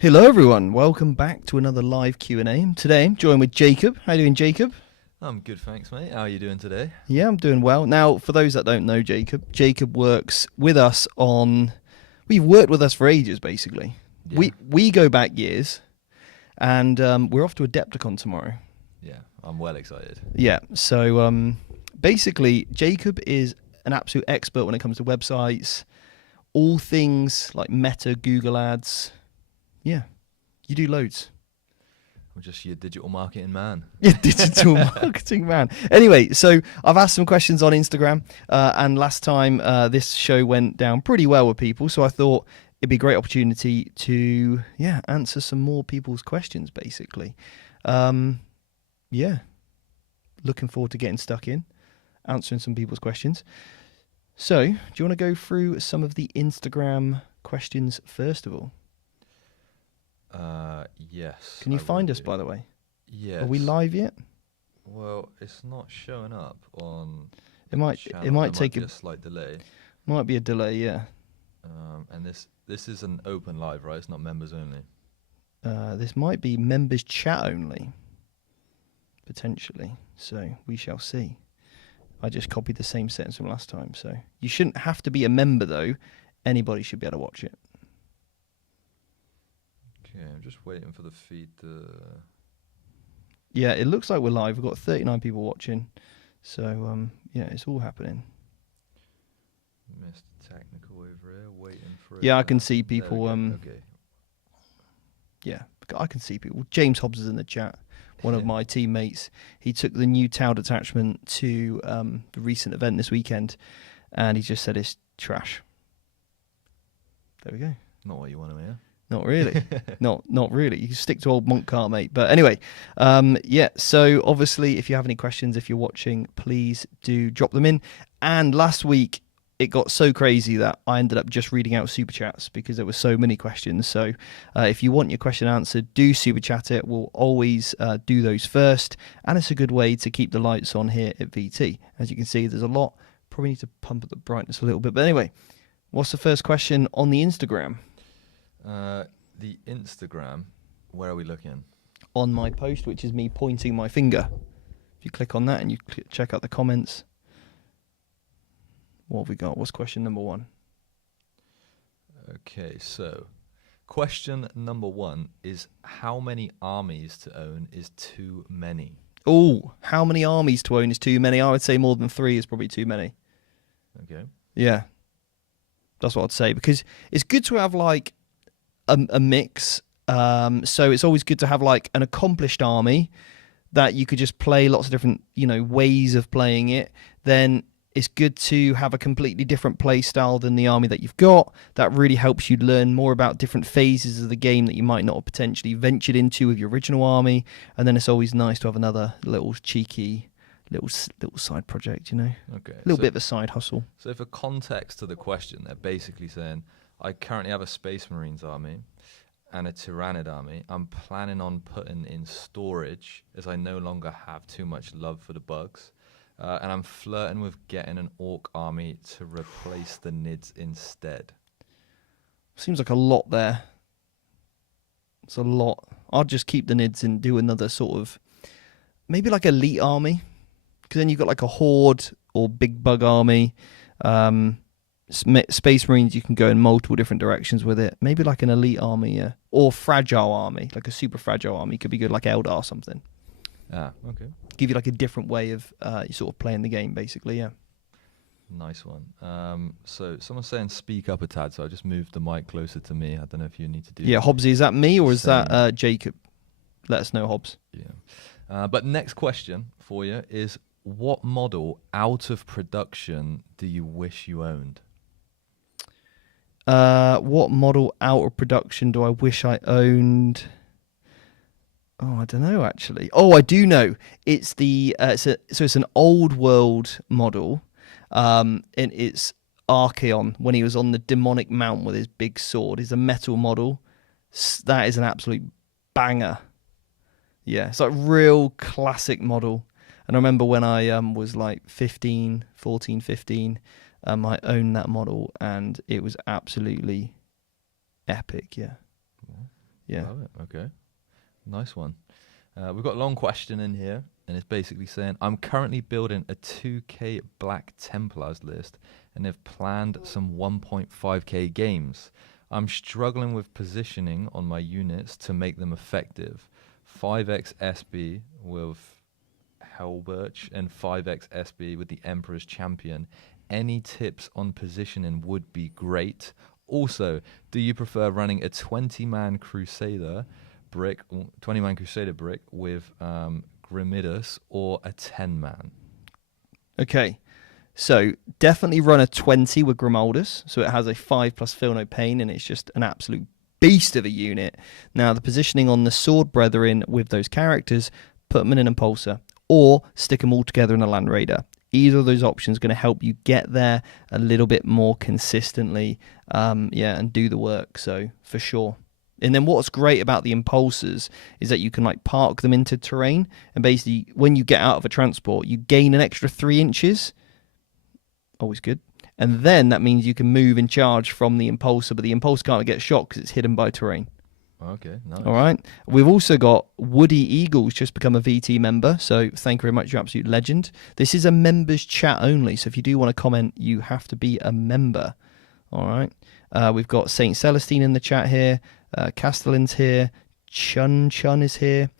Hello everyone, welcome back to another live Q&A. Today I'm joined with Jacob. How you doing, Jacob? I'm good, thanks, mate. How are you doing today? Yeah, I'm doing well. Now, for those that don't know Jacob works with us on... We've worked with us for ages, basically. Yeah. We go back years, and we're off to Adepticon tomorrow. Yeah, I'm well excited. Yeah, so basically, Jacob is an absolute expert when it comes to websites, all things like Meta, Google Ads. Yeah, you do loads. I'm just your digital marketing man. Yeah, digital marketing man. Anyway, so I've asked some questions on Instagram, and last time this show went down pretty well with people, so I thought it'd be a great opportunity to answer some more people's questions, basically. Yeah, looking forward to getting stuck in, answering some people's questions. So, do you want to go through some of the Instagram questions first of all? Yes. Can you find us, by the way? Yes. Are we live yet? Well, it's not showing up on. It might take a slight delay. Might be a delay, yeah. And this is an open live, right? It's not members only. This might be members chat only, potentially. So we shall see. I just copied the same sentence from last time. So you shouldn't have to be a member, though. Anybody should be able to watch it. Okay, I'm just waiting for the feed to... Yeah, it looks like we're live. We've got 39 people watching. So, yeah, it's all happening. Missed technical over here, waiting for it. Yeah, I can see people. Okay. Yeah, I can see people. James Hobbs is in the chat. One of my teammates. He took the new Tau detachment to the recent event this weekend, and he just said it's trash. There we go. Not what you want to hear. Not really. not really. You can stick to old monk car, mate. But anyway, yeah, so obviously if you have any questions, if you're watching, please do drop them in. And last week, it got so crazy that I ended up just reading out super chats because there were so many questions. So if you want your question answered, do super chat it. We'll always do those first. And it's a good way to keep the lights on here at VT. As you can see, there's a lot. Probably need to pump up the brightness a little bit. But anyway, what's the first question on the Instagram? The Instagram, where are we looking? On my post, which is me pointing my finger. If you click on that and you check out the comments. What have we got? What's question number one? Okay, so question number one is how many armies to own is too many? Oh, how many armies to own is too many? I would say more than 3 is probably too many. Okay. Yeah. That's what I'd say, because it's good to have like a mix. So it's always good to have like an accomplished army that you could just play lots of different, ways of playing it. Then it's good to have a completely different play style than the army that you've got. That really helps you learn more about different phases of the game that you might not have potentially ventured into with your original army. And then it's always nice to have another little cheeky little side project, Okay. A little bit of a side hustle. So for context to the question, they're basically saying, I currently have a Space Marines army and a Tyrannid army. I'm planning on putting in storage as I no longer have too much love for the bugs. And I'm flirting with getting an Orc army to replace the Nids instead. Seems like a lot there. It's a lot. I'll just keep the Nids and do another sort of, maybe like elite army. Because then you've got like a Horde or big bug army. Space Marines, you can go in multiple different directions with it. Maybe like an elite army, yeah. Or fragile army, like a super fragile army. Could be good, like Eldar or something. Ah, okay. Give you like a different way of sort of playing the game, basically, yeah. Nice one. So someone's saying speak up a tad, so I just moved the mic closer to me. I don't know if you need to do Yeah, Hobbsy, is that me or is that Jacob? Let us know, Hobbs. Yeah. But next question for you is, what model out of production do you wish you owned? What model out of production do I wish I owned? Oh, I don't know actually. Oh, I do know. It's the it's an old world model, and it's Archeon when he was on the demonic mount with his big sword. It's a metal model. That is an absolute banger. Yeah, it's like real classic model. And I remember when I was like 15, I owned that model and it was absolutely epic, yeah. Yeah. Love it. Okay. Nice one. We've got a long question in here, and it's basically saying, I'm currently building a 2K Black Templars list and have planned some 1.5K games. I'm struggling with positioning on my units to make them effective. 5x SB with Helberch and 5x SB with the Emperor's Champion. Any tips on positioning would be great. Also, do you prefer running a 20-man Crusader brick with Grimidus or a 10-man? Okay. So definitely run a 20 with Grimaldus. So it has a 5+ Feel No Pain, and it's just an absolute beast of a unit. Now, the positioning on the Sword Brethren with those characters, put them in an Impulsor or stick them all together in a Land Raider. Either of those options is going to help you get there a little bit more consistently, and do the work. So for sure. And then what's great about the Impulsors is that you can like park them into terrain, and basically when you get out of a transport, you gain an extra 3 inches. Always good. And then that means you can move and charge from the Impulsor, but the Impulsor can't get shot because it's hidden by terrain. Okay, nice. All right. We've also got Woody Eagles just become a VT member. So thank you very much. You're an absolute legend. This is a members chat only. So if you do want to comment, you have to be a member. All right. We've got Saint Celestine in the chat here. Castellan's here. Chun is here.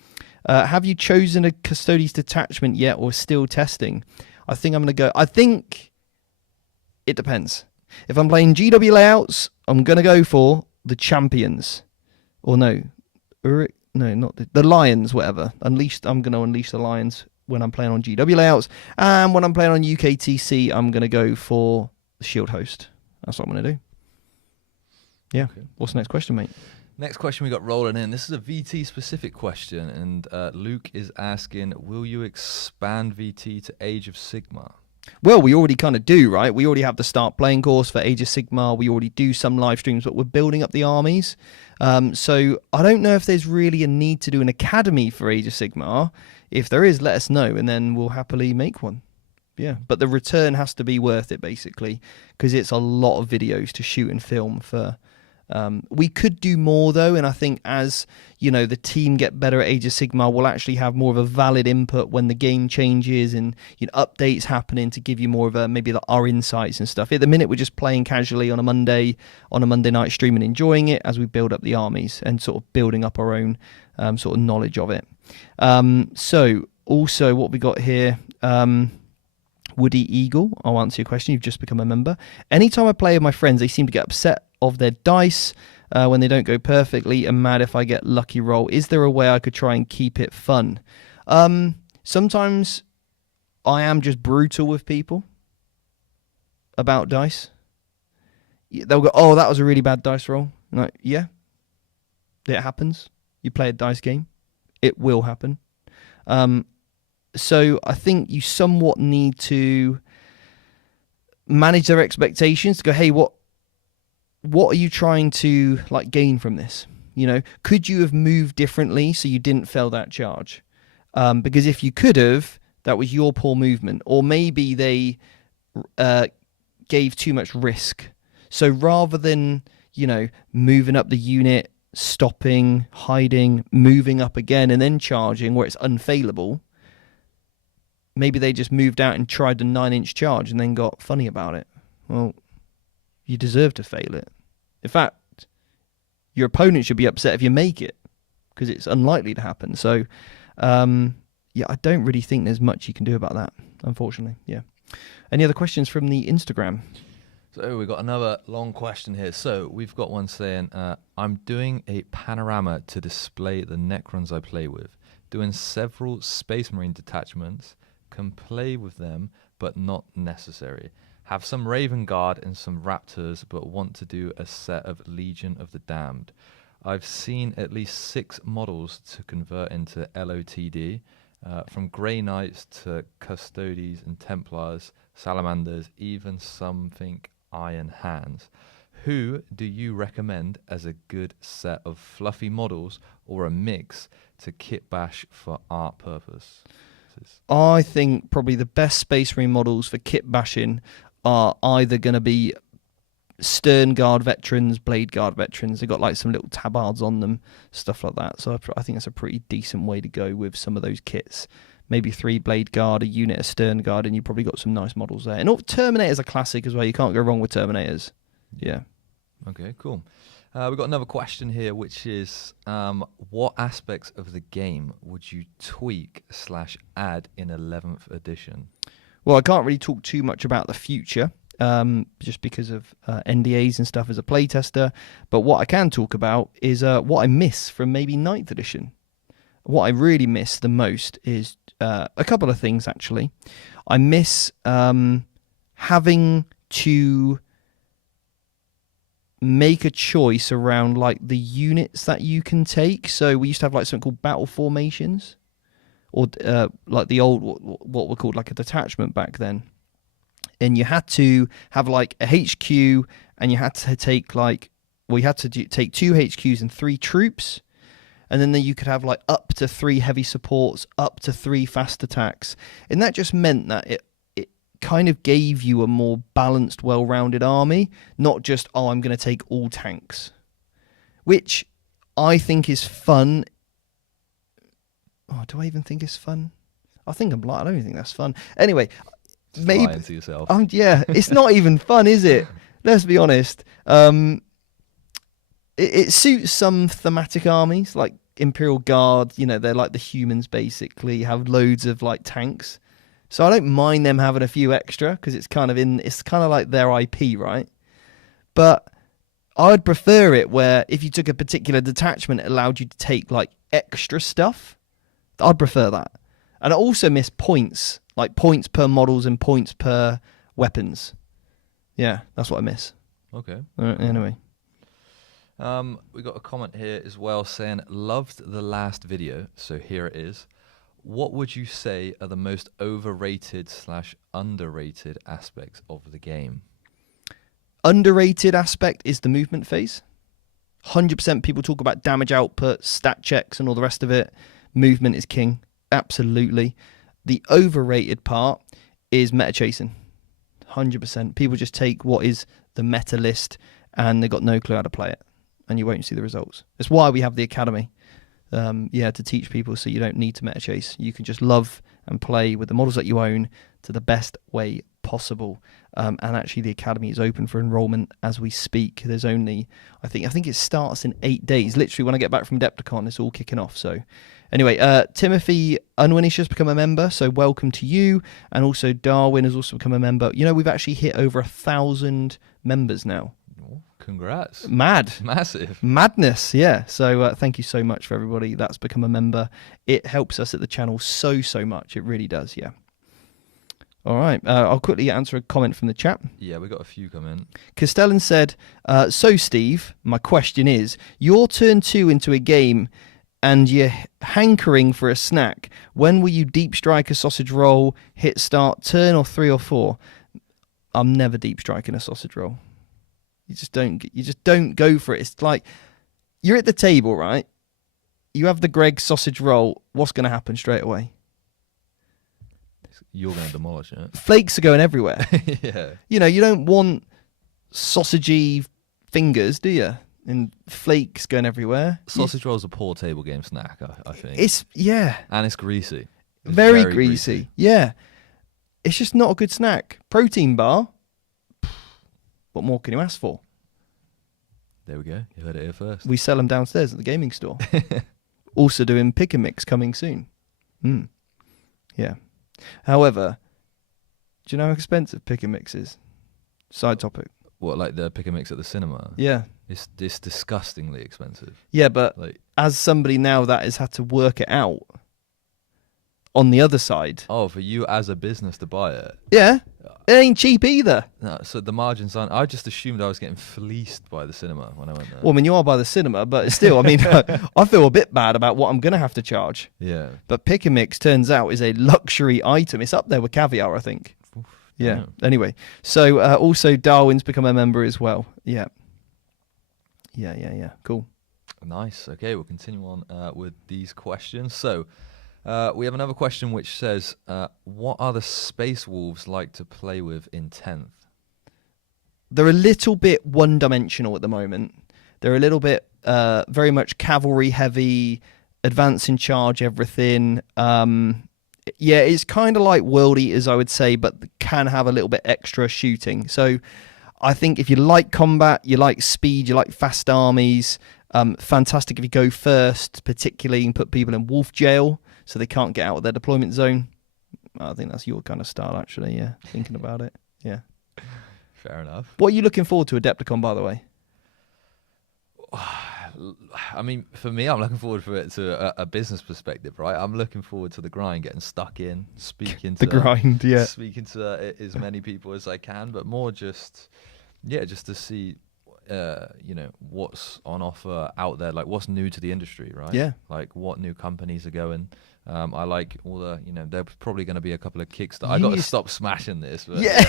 Have you chosen a Custodes detachment yet or still testing? I think I'm going to go. I think it depends. If I'm playing GW layouts, I'm going to go for the champions. Or no, not the Lions, whatever. I'm going to unleash the Lions when I'm playing on GW layouts. And when I'm playing on UKTC, I'm going to go for the Shield Host. That's what I'm going to do. Yeah. Okay. What's the next question, mate? Next question we got rolling in. This is a VT specific question. And Luke is asking, will you expand VT to Age of Sigmar? Well, we already kind of do, right? We already have the start playing course for Age of Sigmar. We already do some live streams, but we're building up the armies. So I don't know if there's really a need to do an academy for Age of Sigmar. If there is, let us know, and then we'll happily make one. Yeah, but the return has to be worth it, basically, because it's a lot of videos to shoot and film for. We could do more, though, and I think as the team get better at Age of Sigmar, we'll actually have more of a valid input when the game changes and updates happening to give you more of a maybe our insights and stuff. At the minute, we're just playing casually on a Monday night stream and enjoying it as we build up the armies and sort of building up our own sort of knowledge of it. So also what we got here. Woody Eagle, I'll answer your question. You've just become a member. Anytime I play with my friends, they seem to get upset of their dice when they don't go perfectly and mad if I get lucky roll. Is there a way I could try and keep it fun? Sometimes I am just brutal with people about dice. They'll go, oh, that was a really bad dice roll. I'm like, yeah, it happens. You play a dice game. It will happen. So I think you somewhat need to manage their expectations to go, hey, what are you trying to gain from this? Could you have moved differently so you didn't fail that charge? Because if you could have, that was your poor movement. Or maybe they gave too much risk. So rather than, moving up the unit, stopping, hiding, moving up again, and then charging where it's unfailable, maybe they just moved out and tried the 9-inch charge and then got funny about it. Well, you deserve to fail it. In fact, your opponent should be upset if you make it because it's unlikely to happen. So, I don't really think there's much you can do about that, unfortunately. Yeah. Any other questions from the Instagram? So we've got another long question here. So we've got one saying, I'm doing a panorama to display the Necrons I play with, doing several Space Marine detachments, can play with them, but not necessary. Have some Raven Guard and some Raptors, but want to do a set of Legion of the Damned. I've seen at least 6 models to convert into LOTD, from Grey Knights to Custodes and Templars, Salamanders, even something Iron Hands. Who do you recommend as a good set of fluffy models or a mix to kitbash for art purposes? I think probably the best Space Marine models for kit bashing are either going to be Stern Guard veterans, Blade Guard veterans. They've got like some little tabards on them, stuff like that. So I think that's a pretty decent way to go with some of those kits. Maybe 3 Blade Guard, a unit of Stern Guard, and you've probably got some nice models there. And Terminators are classic as well. You can't go wrong with Terminators. Yeah. Okay, cool. We've got another question here, which is, what aspects of the game would you tweak/add in 11th edition? Well, I can't really talk too much about the future, just because of NDAs and stuff as a playtester. But what I can talk about is what I miss from maybe 9th edition. What I really miss the most is a couple of things, actually. I miss having to make a choice around like the units that you can take. So we used to have like something called battle formations, or like the old, what were called like a detachment back then. And you had to have like a HQ, and you had to take like, well, you had to take 2 HQs and 3 troops. And then you could have like up to 3 heavy supports, up to 3 fast attacks. And that just meant that it kind of gave you a more balanced, well-rounded army, not just, oh, I'm going to take all tanks, which I think is fun. Oh, do I even think it's fun? I think I'm like, I don't even think that's fun. Anyway, Just maybe lying to yourself. yeah, it's not even fun, is it? Let's be honest. It suits some thematic armies like Imperial Guard. You know, they're like the humans basically, have loads of like tanks. So I don't mind them having a few extra because it's kind of like their IP, right? But I would prefer it where if you took a particular detachment, it allowed you to take like extra stuff. I'd prefer that. And I also miss points, like points per models and points per weapons. Yeah, that's what I miss. Okay. Anyway. We got a comment here as well saying, loved the last video, so here it is. What would you say are the most overrated/underrated aspects of the game? Underrated aspect is the movement phase. 100% people talk about damage output, stat checks, and all the rest of it. Movement is king. Absolutely. The overrated part is meta chasing. 100%. People just take what is the meta list and they've got no clue how to play it. And you won't see the results. That's why we have the academy. To teach people so you don't need to meta chase. You can just love and play with the models that you own to the best way possible. And actually the academy is open for enrolment as we speak. There's only, I think it starts in 8 days. Literally when I get back from Adepticon, it's all kicking off. So anyway, Timothy Unwinish has become a member, so welcome to you. And also Darwin has also become a member. You know, we've actually hit over 1,000 members now. Congrats. Massive. Madness, yeah. So thank you so much for everybody that's become a member. It helps us at the channel so much. It really does, yeah. All right. I'll quickly answer a comment from the chat. Yeah, we got a few come in. Castellan said, so Steve, my question is, you're turn 2 into a game and you're hankering for a snack. When will you deep strike a sausage roll, hit start, turn or 3 or 4? I'm never deep striking a sausage roll. You just don't go for it. It's like you're at the table, right? You have the Greg sausage roll. What's going to happen straight away? You're going to demolish it. Flakes are going everywhere. Yeah. You know, you don't want sausagey fingers, do you? And flakes going everywhere. Sausage roll's a poor table game snack, I think. And it's greasy. It's very greasy. Yeah. It's just not a good snack. Protein bar. What more can you ask for? There we go. You heard it here first. We sell them downstairs at the gaming store. Also doing pick and mix coming soon. Yeah. However, do you know how expensive pick and mix is? Side topic. What, like the pick and mix at the cinema? Yeah. It's disgustingly expensive. Yeah, but like, as somebody now that has had to work it out on the other side. Oh, for you as a business to buy it? Yeah. It ain't cheap either. No, so the margins aren't. I just assumed I was getting fleeced by the cinema when I went there. Well, I mean, you are by the cinema, but still, I mean, I feel a bit bad about what I'm going to have to charge. Yeah. But pick and mix turns out is a luxury item. It's up there with caviar, I think. Oof, yeah. Anyway, so also Darwin's become a member as well. Yeah. Cool. Nice. Okay, we'll continue on with these questions. So we have another question which says, what are the Space Wolves like to play with in 10th? they're a little bit one-dimensional at the moment. They're a little bit very much cavalry heavy, advance in charge, everything. Yeah, it's kind of like World Eaters, I would say, but can have a little bit extra shooting. So I think if you like combat, you like speed, you like fast armies, fantastic if you go first, particularly and put people in wolf jail so they can't get out of their deployment zone. I think that's your kind of style, actually, yeah, thinking about it. Yeah. Fair enough. What are you looking forward to Adepticon, by the way? I mean, for me, I'm looking forward for it to a business perspective, right? I'm looking forward to the grind, getting stuck in, speaking to The grind, yeah. speaking to as many people as I can, but more just to see, what's on offer out there, like what's new to the industry, right? Yeah. Like what new companies are going. I like all the, there's probably going to be a couple of Kickstarter. I got to stop smashing this, but Yeah.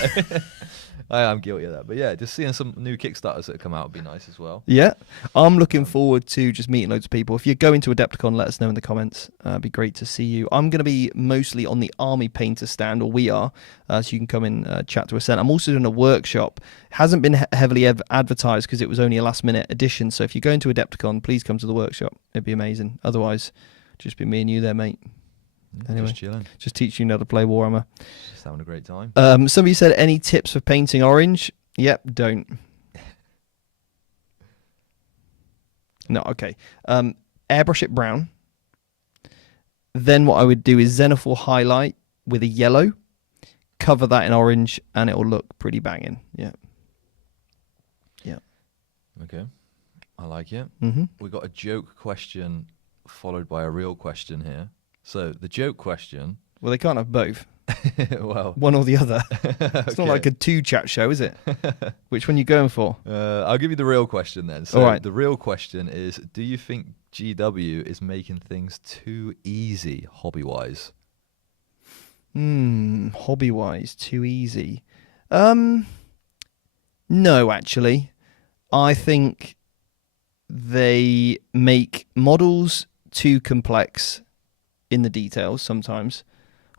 I am guilty of that. But yeah, just seeing some new Kickstarters that come out would be nice as well. Yeah, I'm looking forward to just meeting loads of people. If you're going to Adepticon, let us know in the comments. It'd be great to see you. I'm going to be mostly on the Army Painter stand, or we are, so you can come and chat to us then. I'm also doing a workshop. It hasn't been heavily advertised because it was only a last-minute addition. So if you're going to Adepticon, please come to the workshop. It'd be amazing. Otherwise, just be me and you there, mate. Anyway, just chilling, just teaching you how to play Warhammer. Just having a great time. Somebody said, any tips for painting orange? Yep, don't. No, okay. Airbrush it brown. Then what I would do is Xenophor highlight with a yellow, cover that in orange, and it will look pretty banging. Yeah. Yeah. Okay. I like it. Mm-hmm. We got a joke question followed by a real question here. So the joke question. Well, they can't have both. Well, one or the other. It's okay. not like a two-chat show, is it? Which one are you going for? I'll give you the real question then. So all right. The real question is, do you think GW is making things too easy hobby-wise? Hobby-wise, too easy. No, actually. I think they make models too complex in the details sometimes.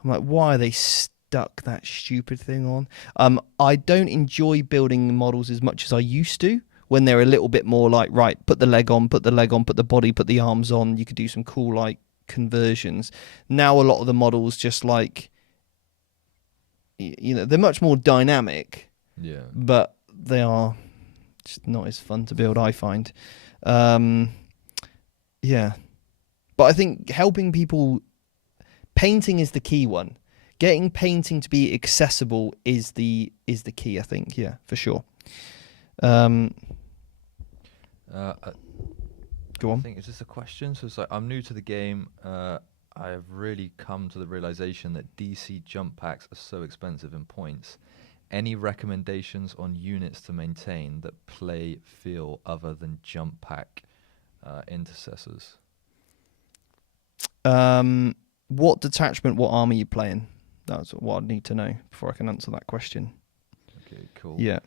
I'm like, why are they stuck that stupid thing on? I don't enjoy building models as much as I used to when they're a little bit more like, right, put the leg on, put the body, put the arms on. You could do some cool like conversions. Now a lot of the models just like, they're much more dynamic. Yeah. But they are just not as fun to build, I find. Yeah. But I think helping people... Painting is the key one. Getting painting to be accessible is the key, I think. Yeah, for sure. Go on. I think it's just a question. So it's like, I'm new to the game. I've really come to the realization that DC jump packs are so expensive in points. Any recommendations on units to maintain that play feel other than jump pack intercessors? What detachment, what army are you playing? That's what I'd need to know before I can answer that question. Okay, cool. Yeah.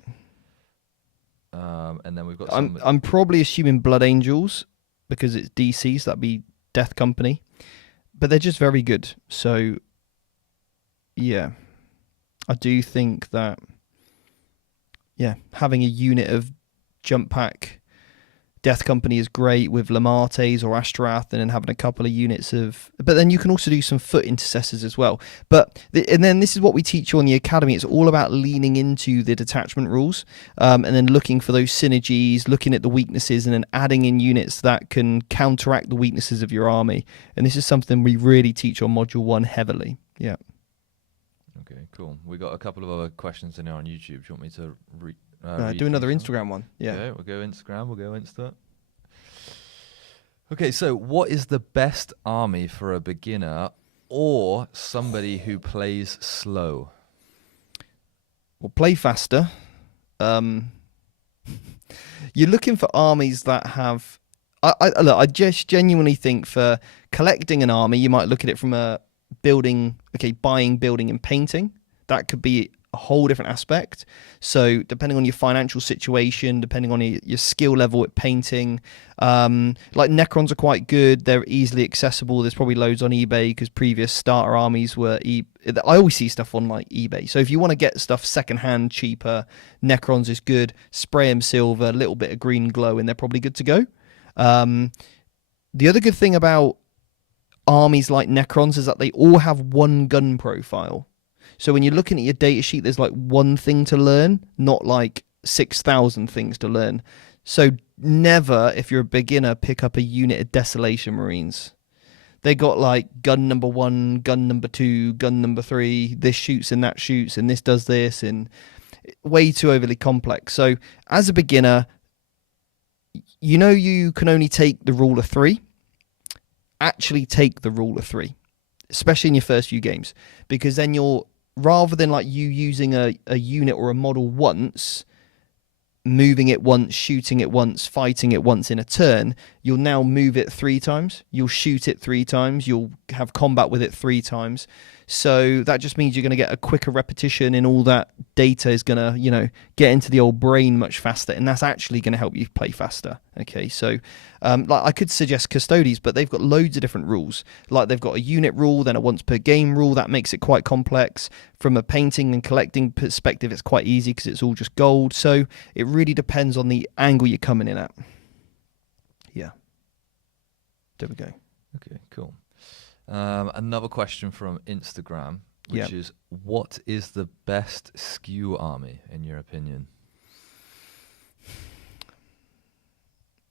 And then we've got I'm probably assuming Blood Angels because it's DC, so that'd be Death Company. But they're just very good. So, yeah. I do think that, having a unit of jump pack Death Company is great with Lamartes or Astrath, and then having a couple of units of... But then you can also do some foot intercessors as well. And then this is what we teach you on the Academy. It's all about leaning into the detachment rules and then looking for those synergies, looking at the weaknesses, and then adding in units that can counteract the weaknesses of your army. And this is something we really teach on Module 1 heavily. Yeah. Okay, cool. We got a couple of other questions in there on YouTube. Do you want me to do another Instagram one? Yeah. Okay, we'll go Instagram. We'll go Insta. Okay, so what is the best army for a beginner or somebody who plays slow? Well, play faster. You're looking for armies that have... I just genuinely think for collecting an army, you might look at it from a buying, building, and painting. That could be a whole different aspect. So depending on your financial situation, depending on your skill level at painting, like Necrons are quite good. They're easily accessible. There's probably loads on eBay because previous starter armies were. I always see stuff on like eBay. So if you want to get stuff secondhand, cheaper, Necrons is good. Spray them silver, a little bit of green glow, and they're probably good to go. The other good thing about armies like Necrons is that they all have one gun profile. So when you're looking at your data sheet, there's like one thing to learn, not like 6,000 things to learn. So never, if you're a beginner, pick up a unit of Desolation Marines. They got like gun number 1, gun number 2, gun number 3, this shoots and that shoots, and this does this, and way too overly complex. So as a beginner, you can only take the rule of 3. Actually take the rule of 3, especially in your first few games, because then you're, rather than like you using a unit or a model once, moving it once, shooting it once, fighting it once in a turn, you'll now move it 3 times, you'll shoot it 3 times, you'll have combat with it 3 times. So that just means you're going to get a quicker repetition, and all that data is going to, get into the old brain much faster, and that's actually going to help you play faster. Okay, so like I could suggest Custodes, but they've got loads of different rules. Like they've got a unit rule, then a once per game rule. That makes it quite complex. From a painting and collecting perspective, it's quite easy because it's all just gold. So it really depends on the angle you're coming in at. Yeah. There we go. Okay, cool. Another question from Instagram, which is, what is the best skew army in your opinion?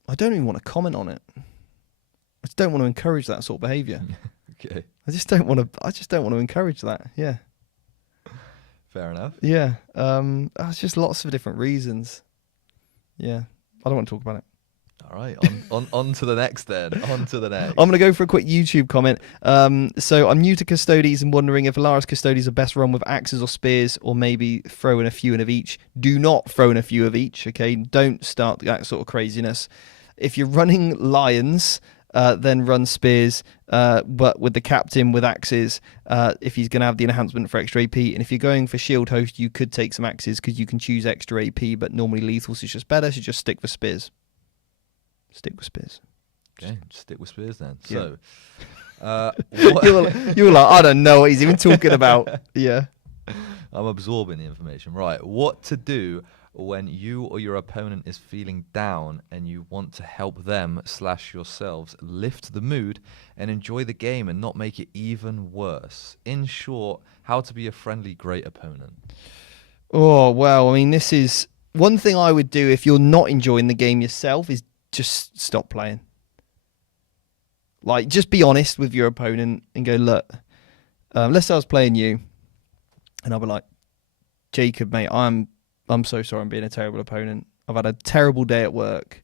I don't even want to comment on it. I just don't want to encourage that sort of behaviour. Okay. I just don't want to encourage that. Yeah. Fair enough. Yeah. It's just lots of different reasons. Yeah. I don't want to talk about it. All right, on to the next then. On to the next. I'm going to go for a quick YouTube comment. So I'm new to Custodes and wondering if Alaris Custodes are best run with axes or spears, or maybe throw in a few in of each. Do not throw in a few of each, okay? Don't start that sort of craziness. If you're running lions, then run spears, but with the captain with axes, if he's going to have the enhancement for extra AP. And if you're going for shield host, you could take some axes because you can choose extra AP, but normally lethals is just better, so just stick with spears. Stick with spears. Okay, stick with spears then. Yeah. So, you're like, I don't know what he's even talking about. Yeah. I'm absorbing the information. Right, what to do when you or your opponent is feeling down and you want to help them / yourselves lift the mood and enjoy the game and not make it even worse. In short, how to be a friendly, great opponent. Oh, well, I mean, this is one thing I would do if you're not enjoying the game yourself is just stop playing. Like, just be honest with your opponent and go, look, let's say I was playing you, and I'll be like, Jacob, mate, I'm so sorry I'm being a terrible opponent. I've had a terrible day at work.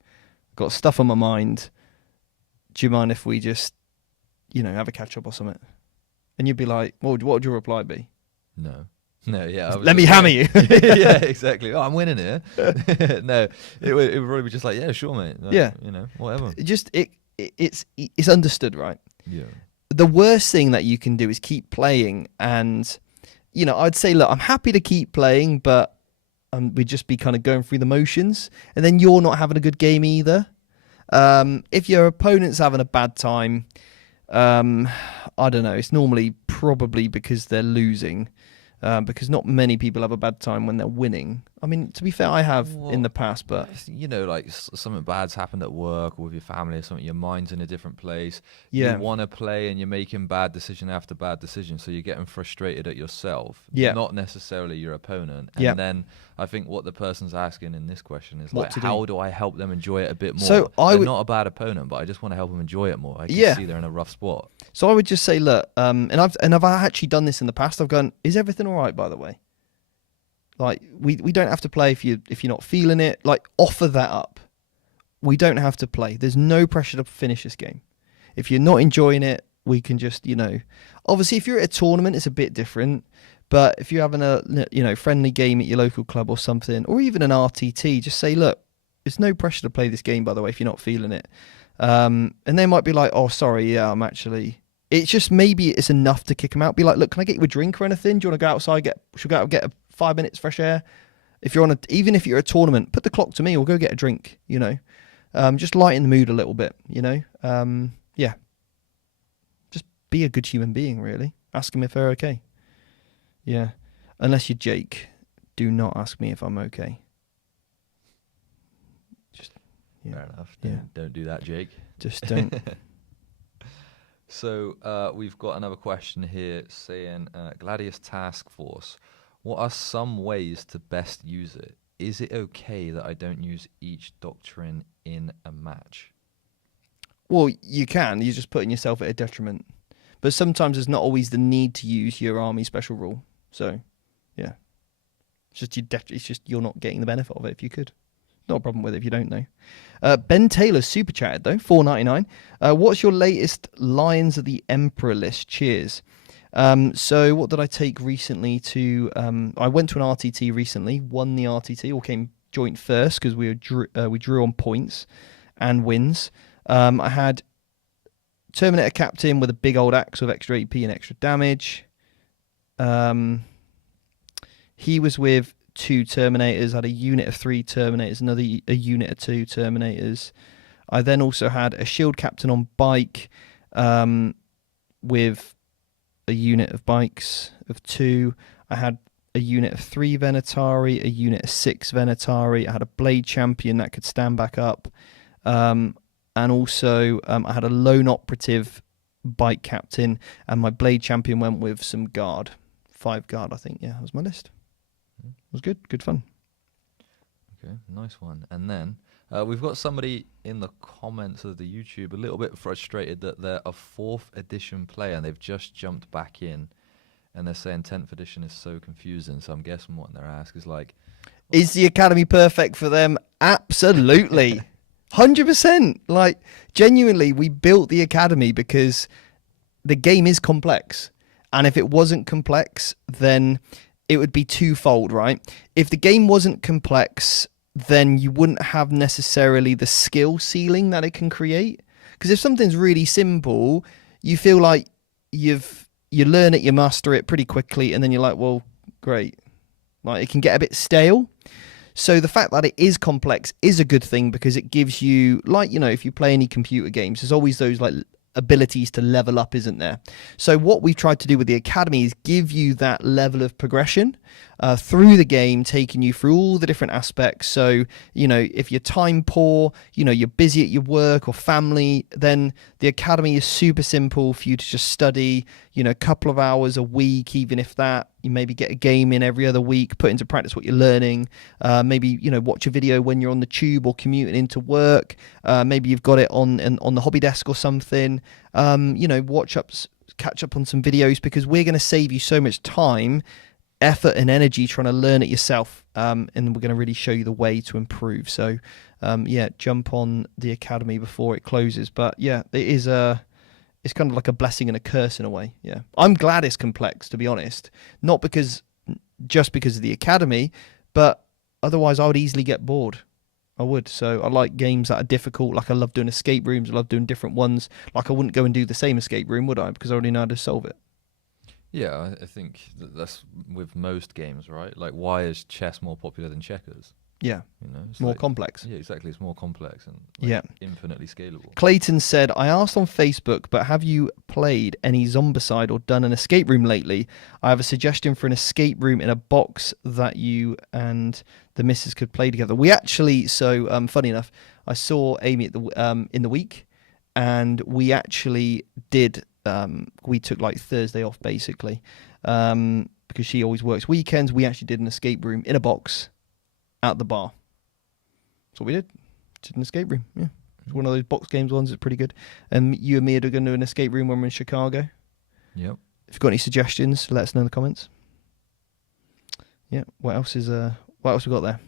Got stuff on my mind. Do you mind if we just, have a catch-up or something? And you'd be like, what would your reply be? No. No, yeah. Let me hammer you. Yeah, exactly. Oh, I'm winning here. No, it would probably be just like, yeah, sure, mate. Yeah. Whatever. It's understood, right? Yeah. The worst thing that you can do is keep playing, and, I'd say, look, I'm happy to keep playing, but we'd just be kind of going through the motions, and then you're not having a good game either. If your opponent's having a bad time, I don't know, it's normally probably because they're losing. Because not many people have a bad time when they're winning. I mean, to be fair, I have in the past, but... like something bad's happened at work or with your family or something, your mind's in a different place. Yeah. You want to play and you're making bad decision after bad decision, so you're getting frustrated at yourself, yeah. not necessarily your opponent. And then I think what the person's asking in this question is, like, how do I help them enjoy it a bit more? So they're not a bad opponent, but I just want to help them enjoy it more. I can see they're in a rough spot. So I would just say, look, and I've actually done this in the past. I've gone, is everything all right, by the way? Like, we don't have to play if you're not feeling it. Like, offer that up. We don't have to play. There's no pressure to finish this game. If you're not enjoying it, we can just, obviously if you're at a tournament, it's a bit different. But if you're having a, friendly game at your local club or something, or even an RTT, just say, look, there's no pressure to play this game, by the way, if you're not feeling it. And they might be like, oh, sorry, yeah, I'm actually... It's just maybe it's enough to kick them out. Be like, look, can I get you a drink or anything? Do you want to go outside? Should we go out and get a 5 minutes fresh air. If you're even if you're at a tournament, put the clock to me or go get a drink, just lighten the mood a little bit, yeah. Just be a good human being, really. Ask them if they're okay. Yeah. Unless you're Jake, do not ask me if I'm okay. Just, yeah. Fair enough. Yeah. Don't do that, Jake. Just don't. So we've got another question here saying, Gladius Task Force, what are some ways to best use it? Is it okay that I don't use each doctrine in a match? Well, you can. You're just putting yourself at a detriment. But sometimes there's not always the need to use your army special rule. So, yeah. It's just you're not getting the benefit of it if you could. Not a problem with it if you don't know. Ben Taylor super chatted though, $4.99. What's your latest Lions of the Emperor list? Cheers. So what did I take recently to... I went to an RTT recently, won the RTT, or came joint first because we drew on points and wins. I had Terminator Captain with a big old axe with extra AP and extra damage. He was with 2 Terminators. I had a unit of 3 Terminators, a unit of 2 Terminators. I then also had a Shield Captain on bike with a unit of bikes of 2. I had a unit of 3 Venatari, a unit of 6 Venatari. I had a Blade Champion that could stand back up. And also I had a Lone Operative bike captain, and my Blade Champion went with some guard. 5 guard, I think. Yeah, that was my list. It was good. Good fun. Okay, nice one. And then we've got somebody in the comments of the YouTube a little bit frustrated that they're a 4th edition player and they've just jumped back in, and they're saying 10th edition is so confusing. So I'm guessing what they're asking is like, is the Academy perfect for them? Absolutely. 100%. Like, genuinely, we built the Academy because the game is complex. And if it wasn't complex, then it would be twofold, right? If the game wasn't complex, then you wouldn't have necessarily the skill ceiling that it can create. Because if something's really simple, you feel like you learn it, you master it pretty quickly, and then you're like, well, great. Like, it can get a bit stale. So the fact that it is complex is a good thing because it gives you, like, if you play any computer games, there's always those like abilities to level up, isn't there? So what we've tried to do with the Academy is give you that level of progression through the game, taking you through all the different aspects. So, if you're time poor, you're busy at your work or family, then the Academy is super simple for you to just study, a couple of hours a week, even if that. You maybe get a game in every other week, put into practice what you're learning. Maybe, watch a video when you're on the tube or commuting into work. Maybe you've got it on the hobby desk or something. Catch up on some videos, because we're going to save you so much time, effort and energy trying to learn it yourself. And we're going to really show you the way to improve. So, jump on the Academy before it closes. But yeah, it is it's kind of like a blessing and a curse in a way. Yeah, I'm glad it's complex, to be honest. Not just because of the Academy, but otherwise I would easily get bored. I would. So I like games that are difficult. Like, I love doing escape rooms. I love doing different ones. Like, I wouldn't go and do the same escape room, would I? Because I already know how to solve it. Yeah, I think that's with most games, right? Like, why is chess more popular than checkers? Yeah, it's more complex. Yeah, exactly. It's more complex and infinitely scalable. Clayton said, I asked on Facebook, but have you played any Zombicide or done an escape room lately? I have a suggestion for an escape room in a box that you and the missus could play together. We actually, funny enough, I saw Amy at in the week, and we actually did. We took like Thursday off basically, because she always works weekends. We actually did an escape room in a box at the bar. That's what we did. Did an escape room. Yeah, it's one of those box games ones. It's pretty good. And you and me are going to do an escape room when we're in Chicago. Yep. If you've got any suggestions, let us know in the comments. Yeah. What else we got there?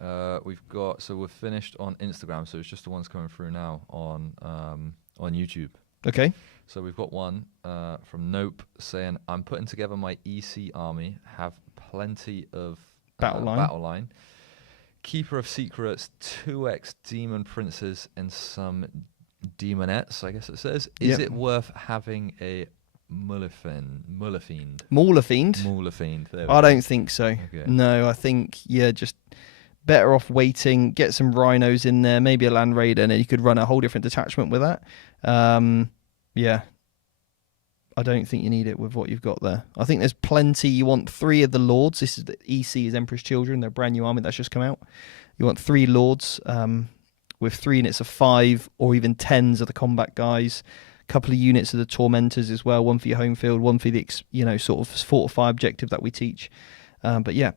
We're finished on Instagram, so it's just the ones coming through now on YouTube. Okay. So we've got one from Nope saying, I'm putting together my EC army, have plenty of battle line, Keeper of Secrets, 2x Demon Princes, and some Demonettes, I guess it says. Is it worth having a Mullerfiend. Maulerfiend. There we I go. don't think so. Okay. No, I think just better off waiting, get some rhinos in there, maybe a land raider, and then you could run a whole different detachment with that. Yeah. I don't think you need it with what you've got there. I think there's plenty. You want 3 of the Lords. This is the EC is Emperor's Children. They're a brand new army that's just come out. You want 3 Lords with 3 units of 5 or even 10s of the combat guys. A couple of units of the Tormentors as well. 1 for your home field, 1 for the sort of fortify objective that we teach. But yeah.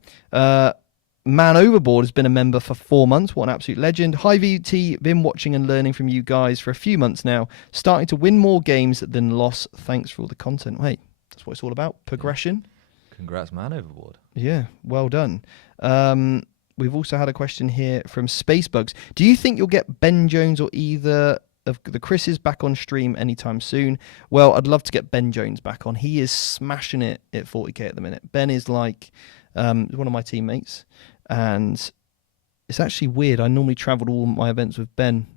Man Overboard has been a member for 4 months. What an absolute legend. Hi VT, been watching and learning from you guys for a few months now. Starting to win more games than loss. Thanks for all the content. Wait, that's what it's all about. Progression. Yeah. Congrats, Man Overboard. Yeah, well done. We've also had a question here from Spacebugs. Do you think you'll get Ben Jones or either of the Chris's back on stream anytime soon? Well, I'd love to get Ben Jones back on. He is smashing it at 40k at the minute. Ben is like one of my teammates. And it's actually weird. I normally travelled all my events with Ben.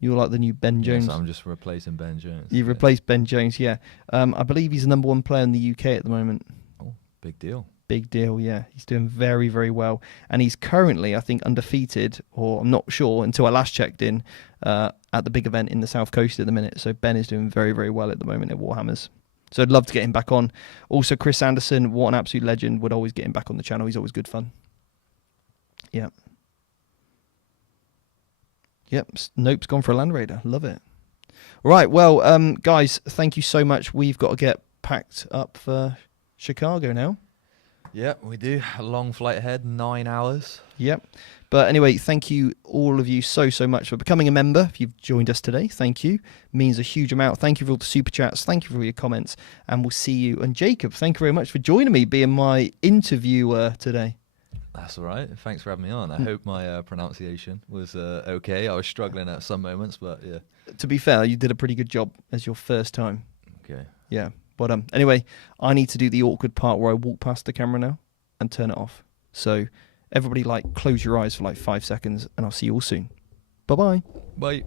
You're like the new Ben Jones. Yes, I'm just replacing Ben Jones. You've replaced Ben Jones, yeah. I believe he's the number 1 player in the UK at the moment. Oh, big deal. Big deal, yeah. He's doing very, very well. And he's currently, I think, undefeated, or I'm not sure until I last checked in, at the big event in the South Coast at the minute. So Ben is doing very, very well at the moment at Warhammers. So I'd love to get him back on. Also, Chris Anderson, what an absolute legend. Would always get him back on the channel. He's always good fun. Yeah. Yep. Nope's gone for a Land Raider. Love it. Right. Well, guys, thank you so much. We've got to get packed up for Chicago now. Yeah, we do. A long flight ahead, 9 hours. Yep. But anyway, thank you, all of you, so much for becoming a member. If you've joined us today, thank you. It means a huge amount. Thank you for all the super chats. Thank you for all your comments. And we'll see you. And Jacob, thank you very much for joining me, being my interviewer today. That's all right. Thanks for having me on. I hope my pronunciation was okay. I was struggling at some moments, but yeah. To be fair, you did a pretty good job as your first time. Okay. Yeah. But anyway, I need to do the awkward part where I walk past the camera now and turn it off. So everybody, close your eyes for 5 seconds, and I'll see you all soon. Bye-bye. Bye.